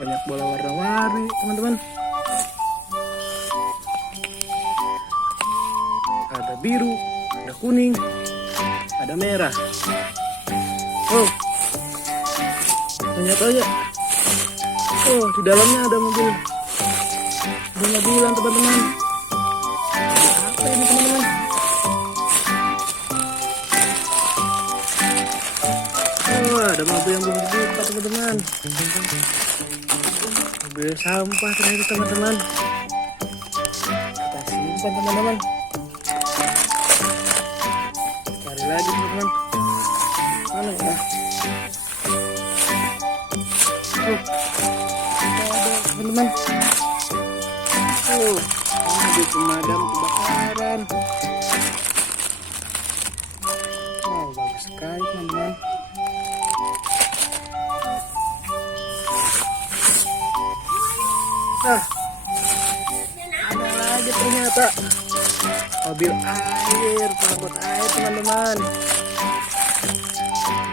Banyak bola warna-warni teman-teman. Ada biru, ada kuning, ada merah. Oh, lihat aja. Oh, di dalamnya ada mobil. Ada mobilan teman-teman. Apa ini teman-teman? Oh, ada mobil yang belum dibuka teman-teman. Mobil sampah ternyata teman-teman. Kita simpan teman-teman. Cari lagi teman-teman. Mana ya? Oh, ada teman-teman. Oh, mobil pemadam kebakaran. Wow, bagus sekali teman-teman. Ah, ada lagi ternyata mobil air, pengangkut air teman-teman.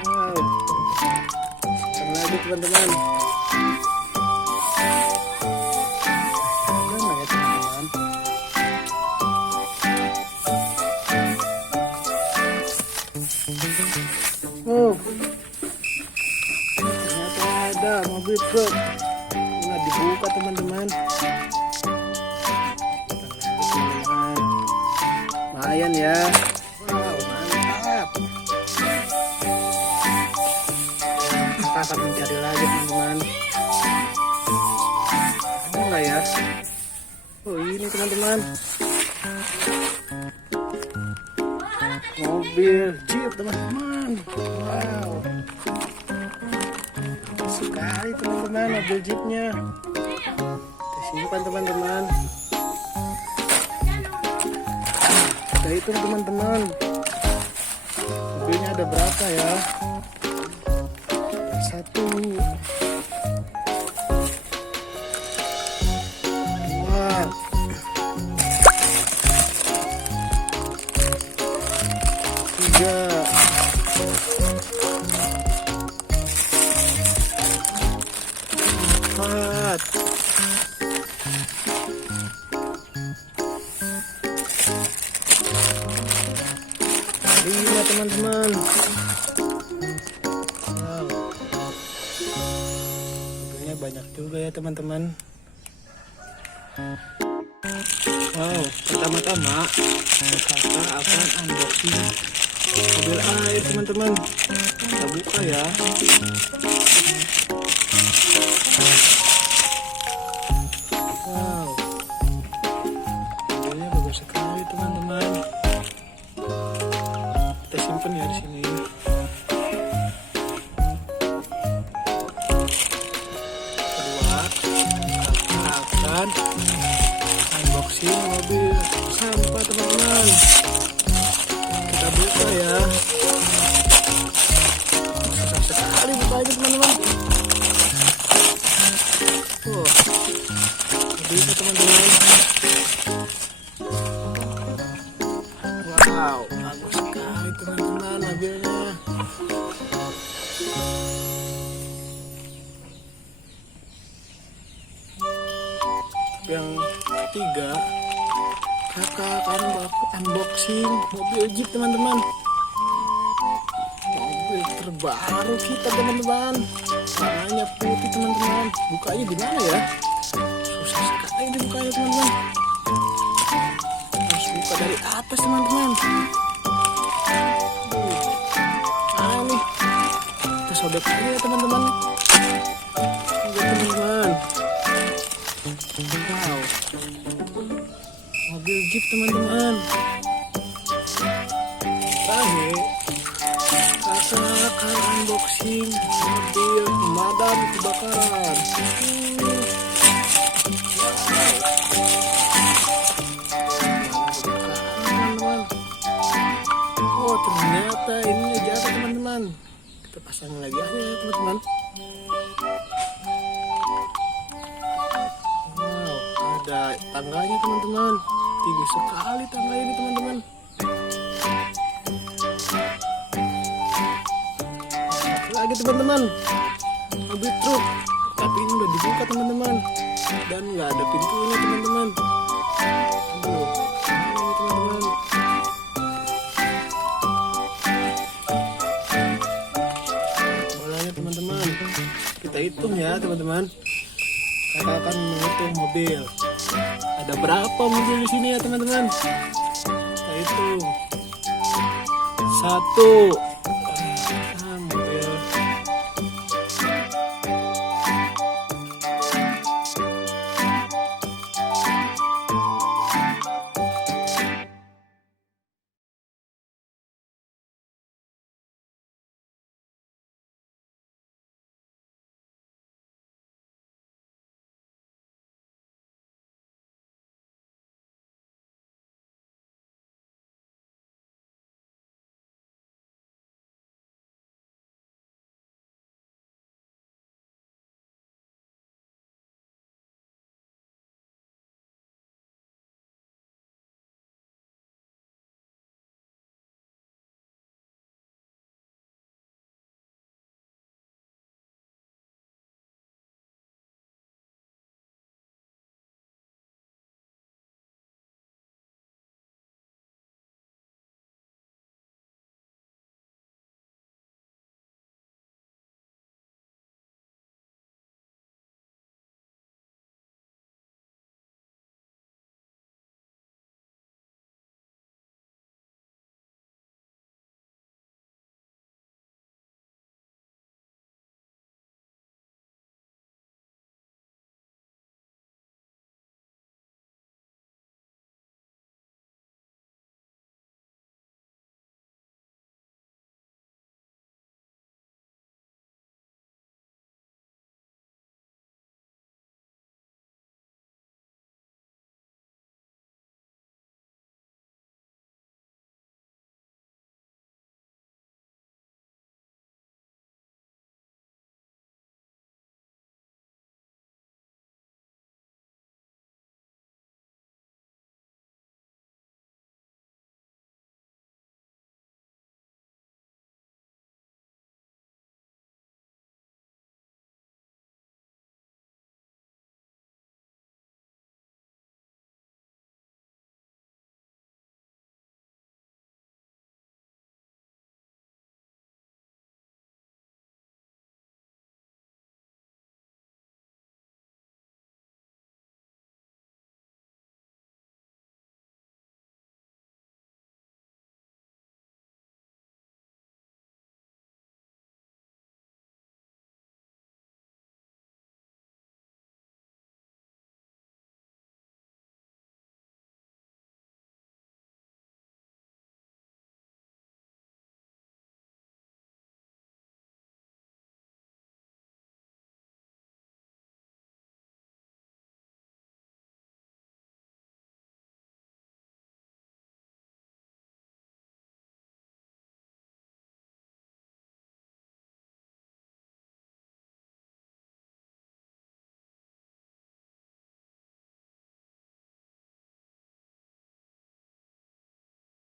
Wow, ada lagi teman-teman. Mana ya teman-teman? Oh, ternyata ada mobil truk. Nah, dibuka teman-teman. Lumayan ya. Wow, mantap. Kita akan mencari lagi teman-teman. Ada nggak ya? Oh, ini teman-teman. Mobil Jeep teman-teman. Wow, sekali teman-teman mobil Jeepnya. Kita simpan teman-teman. Kita hitung teman-teman. Mobilnya ada berapa ya? 1, 2, 3, 4, 5 teman-teman. Wow, mobilnya banyak juga ya teman-teman. Wow, pertama-tama kita akan unboxing mobil air teman-teman. Kita buka ya. Wow, mobilnya bagus sekali teman-teman. Kita simpan ya di sini. Kedua, kita akan unboxing mobil sampah teman-teman. Kita buka ya. Susah sekali bukanya teman-teman. Oh, bisa teman-teman. Wow, bagus sekali teman-teman mobilnya. Yang ketiga, kakak akan unboxing mobil Jeep teman-teman. Mobil terbaru kita teman-teman. Warnanya putih teman-teman. Bukanya di mana ya? Susah sekali dibukanya teman-teman. Harus buka dari atas teman-teman. Mana nih? Kita sobek aja ya teman-teman. Lihat teman-teman. Wow, mobil Jeep teman-teman. Terakhir, kakak akan unboxing mobil pemadam kebakaran. Teman-teman. Oh, ternyata ini jatuh teman-teman. Kita pasang lagi aja ya teman-teman. Ada tangganya teman-teman, tinggi sekali tangga ini teman-teman. Lagi teman-teman, mobil truk Tapi ini udah dibuka teman-teman, dan nggak ada pintunya teman-teman. Aduh, gimana ini teman-teman? Bolanya teman-teman, kita hitung ya teman-teman. Kakak akan menghitung mobil. Ada berapa mobil di sini ya teman-teman? Kita hitung. 1,